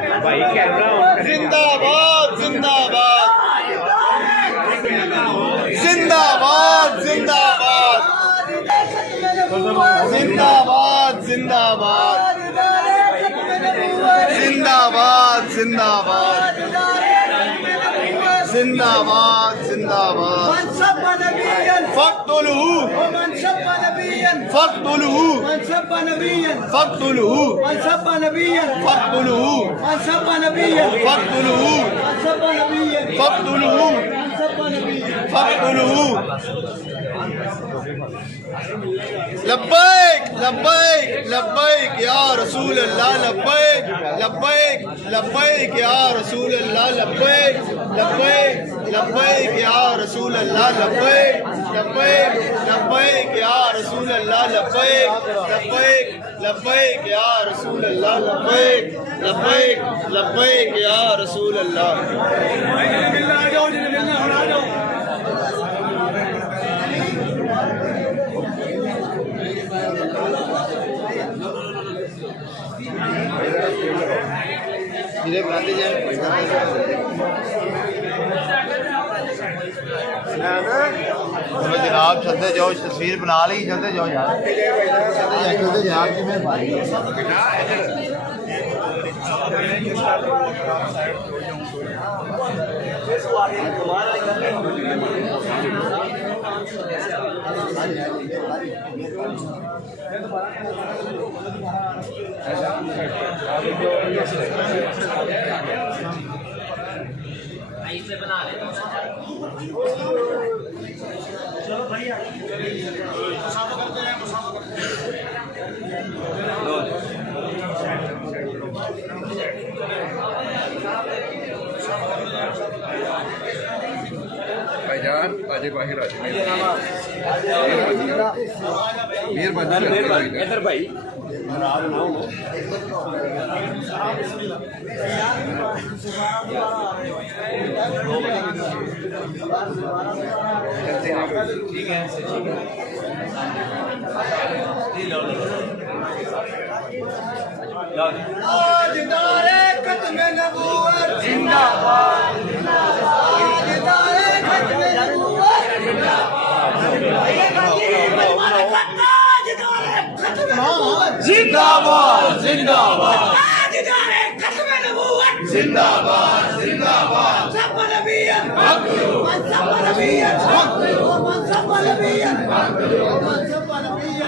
भाई कैमरा जिंदाबाद जिंदाबाद जिंदाबाद जिंदाबाद जिंदाबाद जिंदाबाद जिंदाबाद जिंदाबाद जिंदाबाद जिंदाबाद फक्तुलहू फक्तुलहू फक्तुलहू फक्तुलहू फक्तुलहू फक्तुलहू फक्तुलहू लब्बैक लब्बैक लब्बैक या रसूल अल्लाह लब्बैक लब्बैक लब्बैक या रसूल अल्लाह लब्बैक लब्बैक लब्बैक या रसूल अल्लाह लब्बैक लब्बैक लब्बैक या रसूल अल्लाह लब्बैक लब्बैक लब्बैक या रसूल अल्लाह लब्बैक लब्बैक लब्बैक या रसूल अल्लाह जनाब चलते जाओ तस्वीर बना ली चलते जाओ यार चलते जनाब की मेहरबानी बना ले चलो भैया भाईजान आज बाहर आ मेहरबानी इधर भाई ठीक है ताजदारे खत्म नबूवत जिंदाबाद ताजदारे खत्म नबूवत जिंदाबाद जिंदाबाद ताजदारे खत्म नबूवत जिंदाबाद जिंदाबाद सब नबियन मन सब नबियन मन सब नबियन मन सब नबियन